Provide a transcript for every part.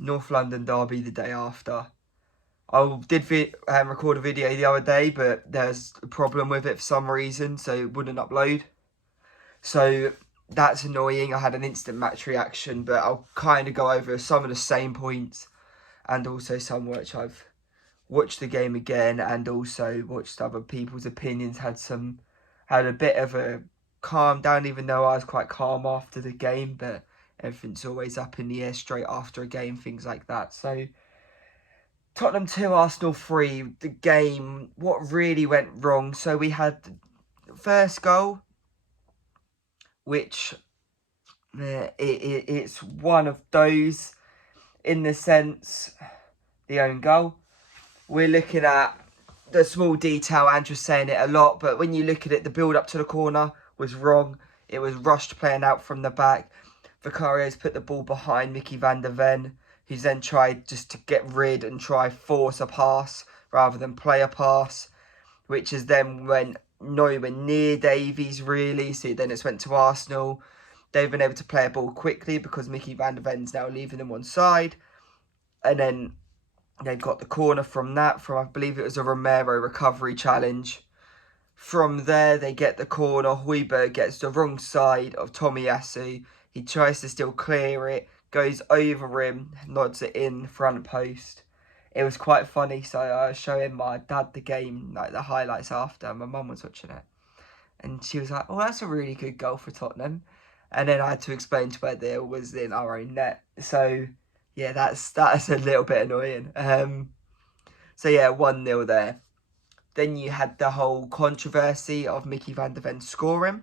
North London derby the day after. I did record a video the other day, but there's a problem with it for some reason, so it wouldn't upload. So that's annoying. I had an instant match reaction, but I'll kind of go over some of the same points and also some which I've watched the game again and also watched other people's opinions. Had a bit of a calm down, even though I was quite calm after the game, but everything's always up in the air straight after a game, things like that. So Tottenham 2, Arsenal 3, the game, what really went wrong? So we had the first goal, which it's one of those, in the sense, the own goal. We're looking at the small detail, Andrew's saying it a lot, but when you look at it, the build-up to the corner was wrong. It was rushed playing out from the back. Vicario's put the ball behind Mickey van der Ven, who's then tried just to get rid and try force a pass rather than play a pass, which is then went nowhere near Davies really, so then it's went to Arsenal. They've been able to play a ball quickly because Mickey van der Ven's now leaving them on side, and then they got the corner from that, I believe it was a Romero recovery challenge. From there, they get the corner. Højbjerg gets the wrong side of Tomiyasu. He tries to still clear it, goes over him, nods it in, front post. It was quite funny, so I was showing my dad the game, like the highlights after. My mum was watching it. And she was like, oh, that's a really good goal for Tottenham. And then I had to explain to her that it was in our own net. So yeah, that's a little bit annoying. So yeah, 1-0 there. Then you had the whole controversy of Mickey van der Ven scoring.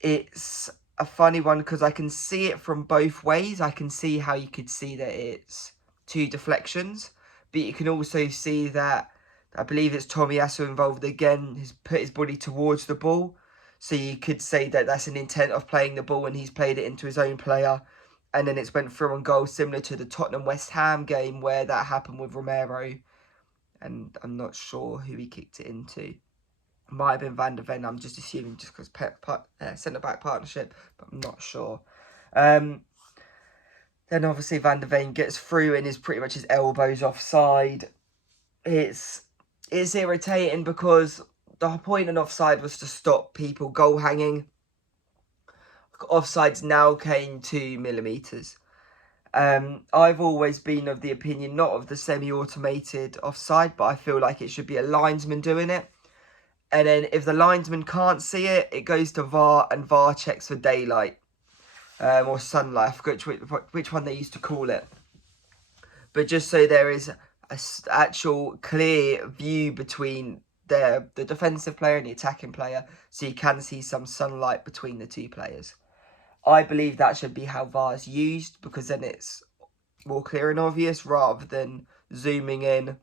It's a funny one because I can see it from both ways. I can see how you could see that it's 2 deflections, but you can also see that, I believe it's Tomiyasu involved again, has put his body towards the ball. So you could say that that's an intent of playing the ball and he's played it into his own player. And then it's went through on goal, similar to the Tottenham-West Ham game where that happened with Romero. And I'm not sure who he kicked it into. Might have been Van der Ven, I'm just assuming just because centre-back partnership, but I'm not sure. Then obviously Van der Ven gets through and is pretty much his elbows offside. It's irritating because the point of offside was to stop people goal hanging. Offsides now came 2 millimetres. I've always been of the opinion, not of the semi-automated offside, but I feel like it should be a linesman doing it. And then if the linesman can't see it, it goes to VAR, and VAR checks for daylight or sunlight. I forget which one they used to call it. But just so there is an actual clear view between the defensive player and the attacking player, so you can see some sunlight between the 2 players. I believe that should be how VAR is used, because then it's more clear and obvious rather than zooming in.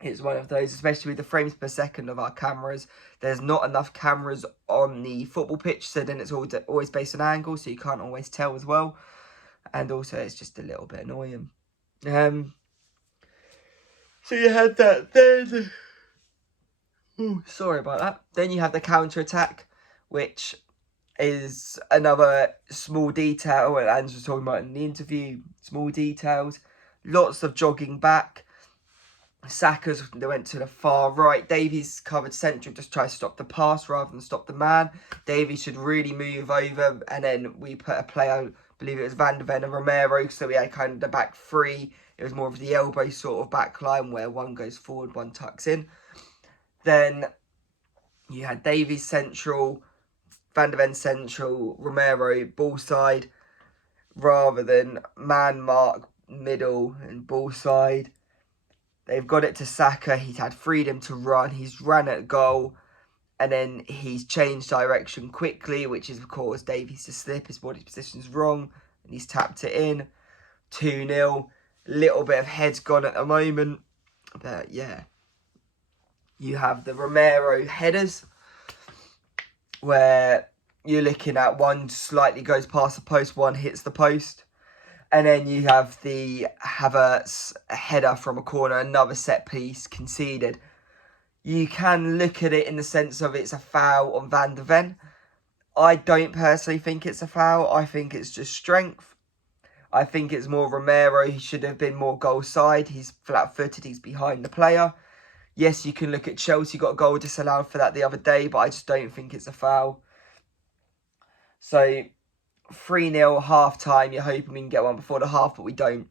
It's one of those, especially with the frames per second of our cameras. There's not enough cameras on the football pitch, so then it's always based on angle, so you can't always tell as well. And also, it's just a little bit annoying. So you had that then. Ooh, sorry about that. Then you have the counter-attack, which is another small detail, and Andrew was talking about in the interview, small details, lots of jogging back. They went to the far right. Davies covered central, just try to stop the pass rather than stop the man. Davies should really move over, and then we put a player, I believe it was Van der Ven and Romero, so we had kind of the back 3. It was more of the elbow sort of back line where one goes forward, one tucks in. Then you had Davies central, Van der Ven central, Romero ball side, rather than man mark middle and ball side. They've got it to Saka. He's had freedom to run. He's run at goal, and then he's changed direction quickly, which has caused Davies to slip. His body position's wrong, and he's tapped it in. 2-0. Little bit of heads gone at the moment, but yeah. You have the Romero headers, where you're looking at one slightly goes past the post, one hits the post. And then you have the Havertz header from a corner, another set piece conceded. You can look at it in the sense of it's a foul on Van der Ven. I don't personally think it's a foul. I think it's just strength. I think it's more Romero. He should have been more goal side. He's flat-footed. He's behind the player. Yes, you can look at Chelsea got a goal disallowed for that the other day, but I just don't think it's a foul. So 3-0 half-time. You're hoping we can get one before the half, but we don't.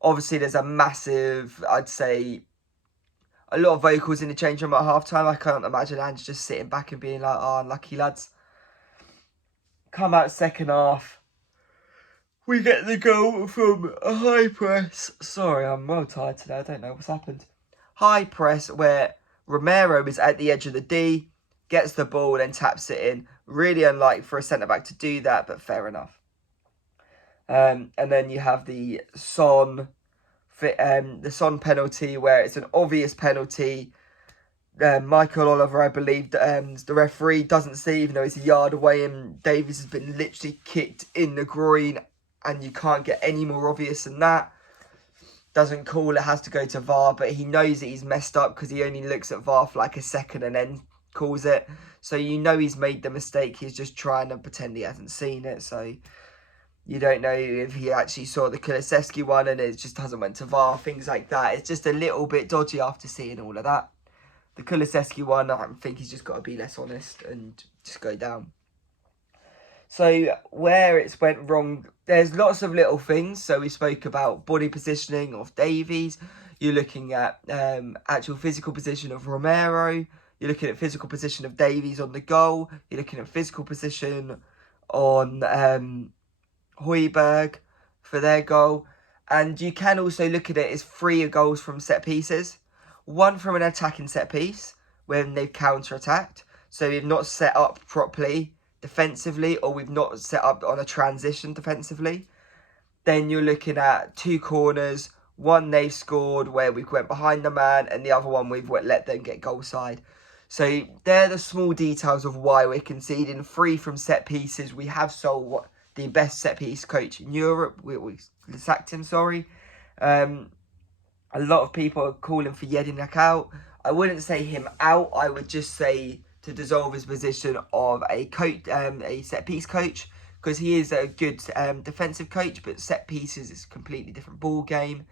Obviously, there's a massive, I'd say, a lot of vocals in the change room at half-time. I can't imagine Ange just sitting back and being like, oh, unlucky lads. Come out second half. We get the goal from a high press. Sorry, I'm well tired today. I don't know what's happened. High press where Romero is at the edge of the D, gets the ball and taps it in. Really unlike for a centre-back to do that, but fair enough. And then you have the Son penalty where it's an obvious penalty. Michael Oliver, I believe, the referee doesn't see, even though he's a yard away, and Davies has been literally kicked in the groin, and you can't get any more obvious than that. Doesn't call it, has to go to VAR, but he knows that he's messed up because he only looks at VAR for like a second and then calls it. So you know he's made the mistake. He's just trying to pretend he hasn't seen it. So you don't know if he actually saw the Kulusevski one and it just hasn't went to VAR, things like that. It's just a little bit dodgy after seeing all of that. The Kulusevski one, I think he's just got to be less honest and just go down. So where it's went wrong, there's lots of little things. So we spoke about body positioning of Davies. You're looking at actual physical position of Romero. You're looking at physical position of Davies on the goal. You're looking at physical position on Højbjerg for their goal. And you can also look at it as 3 goals from set pieces. 1 from an attacking set piece when they've counter-attacked. So we've not set up properly defensively, or we've not set up on a transition defensively. Then you're looking at 2 corners. 1 they've scored where we went behind the man, and the other one we've let them get goal side. So they're the small details of why we're conceding. 3 from set pieces. We have sold the best set piece coach in Europe. We sacked him, sorry. A lot of people are calling for Jedinak out. I wouldn't say him out. I would just say to dissolve his position of a coach, a set piece coach, because he is a good defensive coach, but set pieces is a completely different ball game,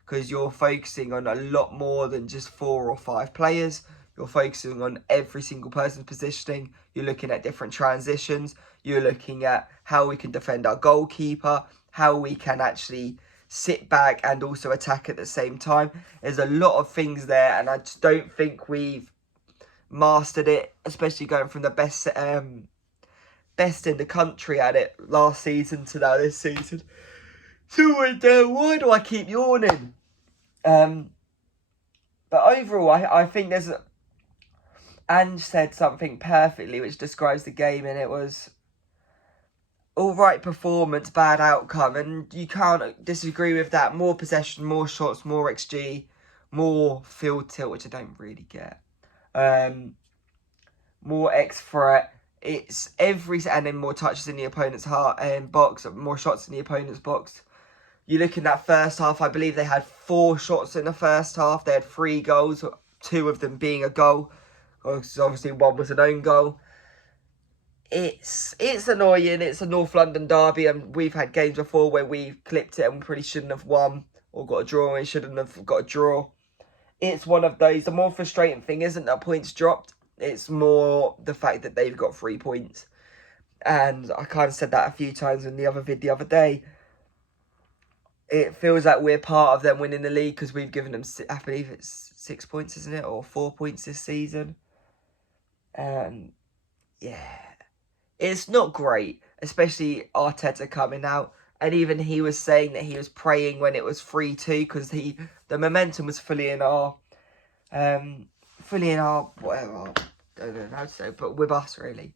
because you're focusing on a lot more than just 4 or 5 players. You're focusing on every single person's positioning. You're looking at different transitions. You're looking at how we can defend our goalkeeper, how we can actually sit back and also attack at the same time. There's a lot of things there, and I just don't think we've mastered it, especially going from the best in the country at it last season to now this season. So why do I keep yawning? But overall, I think there's Ange said something perfectly which describes the game, and it was alright performance, bad outcome, and you can't disagree with that. More possession, more shots, more XG, more field tilt, which I don't really get. More X threat. It's and then more touches in the opponent's box, more shots in the opponent's box. You look in that first half, I believe they had 4 shots in the first half. They had 3 goals, 2 of them being a goal. Obviously, 1 was an own goal. It's annoying. It's a North London derby, and we've had games before where we've clipped it and we probably shouldn't have won or got a draw and shouldn't have got a draw. It's one of those. The more frustrating thing isn't that points dropped. It's more the fact that they've got 3 points. And I kind of said that a few times in the other vid the other day. It feels like we're part of them winning the league because we've given them, I believe it's 6 points, isn't it? Or 4 points this season. And yeah, it's not great, especially Arteta coming out. And even he was saying that he was praying when it was 3-2 because the momentum was fully in our, whatever, I don't know how to say, but with us really.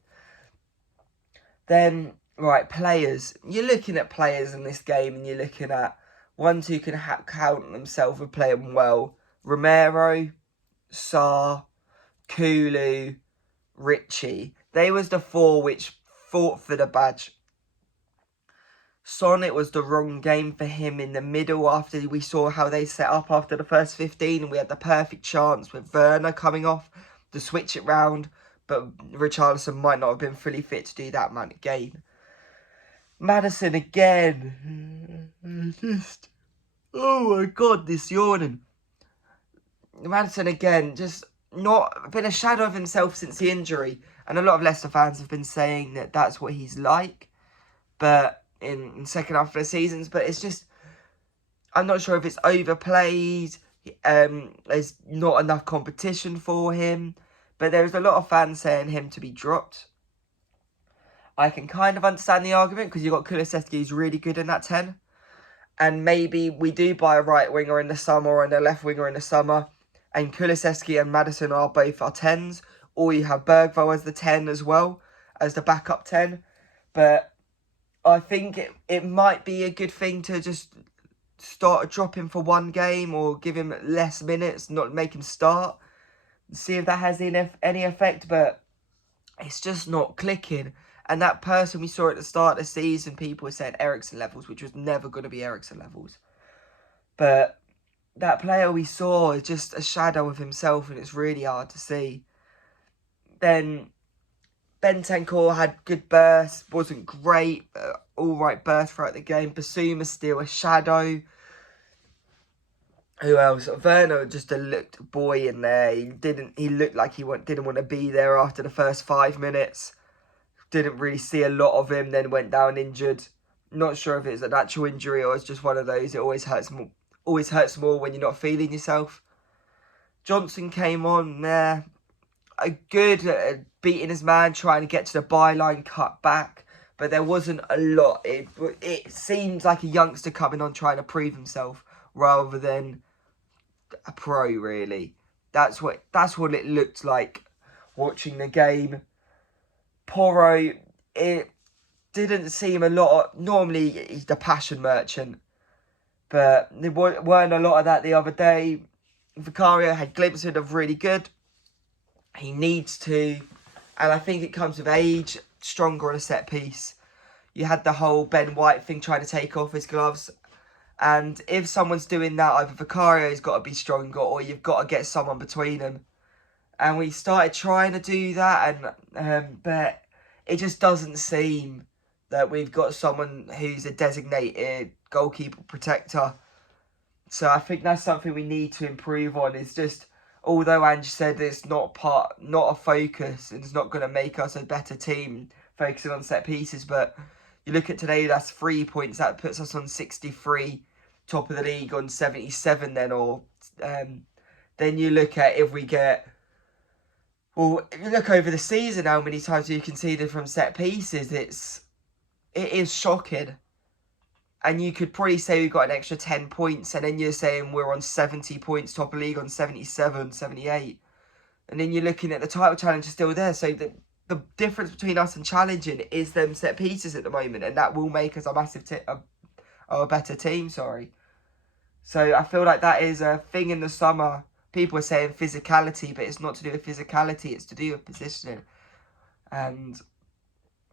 Then, right, players. You're looking at players in this game and you're looking at ones who can count themselves for playing well. Romero, Sarr, Kulu, Richie. They was the 4 which fought for the badge. Son, it was the wrong game for him in the middle after we saw how they set up after the first 15 and we had the perfect chance with Werner coming off to switch it round, but Richarlison might not have been fully fit to do that amount of game. Maddison again. Oh my God, this yawning. Maddison again, just not been a shadow of himself since the injury. And a lot of Leicester fans have been saying that that's what he's like. But in second half of the seasons, but it's just, I'm not sure if it's overplayed. There's not enough competition for him. But there's a lot of fans saying him to be dropped. I can kind of understand the argument because you've got Kulusevski who's really good in that 10. And maybe we do buy a right winger in the summer and a left winger in the summer. And Kulusevski and Maddison are both our 10s. Or you have Bergvall as the 10 as well, as the backup 10. But I think it might be a good thing to just start dropping for one game or give him less minutes, not make him start. See if that has any effect, but it's just not clicking. And that person we saw at the start of the season, people were saying Eriksen levels, which was never going to be Eriksen levels. But that player we saw is just a shadow of himself, and it's really hard to see. Then Bentancur had good bursts, wasn't great, alright burst throughout the game. Basuma still a shadow. Who else? Werner just looked boy in there. He looked like he didn't want to be there after the first 5 minutes. Didn't really see a lot of him, then went down injured. Not sure if it's an actual injury or it's just one of those. It always hurts more when you're not feeling yourself. Johnson came on there. Good at beating his man, trying to get to the byline, cut back. But there wasn't a lot. It seems like a youngster coming on trying to prove himself rather than a pro, really. That's what it looked like watching the game. Porro, it didn't seem a lot. Normally, he's the passion merchant. But there weren't a lot of that the other day. Vicario had glimpses of really good. He needs to. And I think it comes with age. Stronger on a set piece. You had the whole Ben White thing trying to take off his gloves. And if someone's doing that, either Vicario's got to be stronger or you've got to get someone between them. And we started trying to do that, but it just doesn't seem that we've got someone who's a designated goalkeeper protector. So I think that's something we need to improve on. It's just, although Ange said it's not a focus, and it's not going to make us a better team focusing on set pieces, but you look at today, that's 3 points. That puts us on 63, top of the league on 77 then, or then you look at if we get. Well, if you look over the season, how many times you conceded from set pieces, it is shocking. And you could probably say we've got an extra 10 points, and then you're saying we're on 70 points, top of the league on 77, 78. And then you're looking at the title challenge is still there. So the difference between us and challenging is them set pieces at the moment, and that will make us a better team, sorry. So I feel like that is a thing in the summer. People are saying physicality, but it's not to do with physicality, it's to do with positioning. And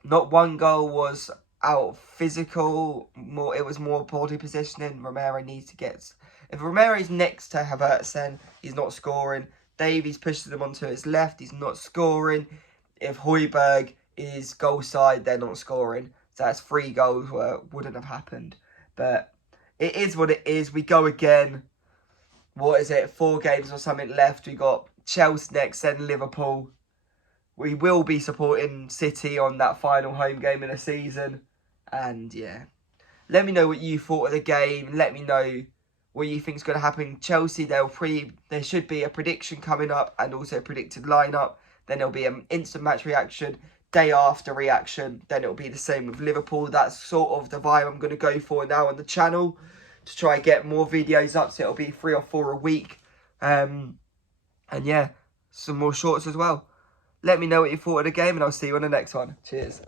not one goal was out physical, it was more body positioning. Romero needs to get. If Romero's next to Havertz, then he's not scoring. Davies pushes him onto his left, he's not scoring. If Højbjerg is goal side, they're not scoring. So that's 3 goals where it wouldn't have happened. But it is what it is. We go again. What is it? 4 games or something left. We got Chelsea next, then Liverpool. We will be supporting City on that final home game in the season. And yeah, let me know what you thought of the game. Let me know what you think is going to happen. Chelsea, there should be a prediction coming up and also a predicted lineup. Then there'll be an instant match reaction, day after reaction. Then it'll be the same with Liverpool. That's sort of the vibe I'm going to go for now on the channel, to try and get more videos up. So it'll be 3 or 4 a week. And yeah, some more shorts as well. Let me know what you thought of the game, and I'll see you on the next one. Cheers.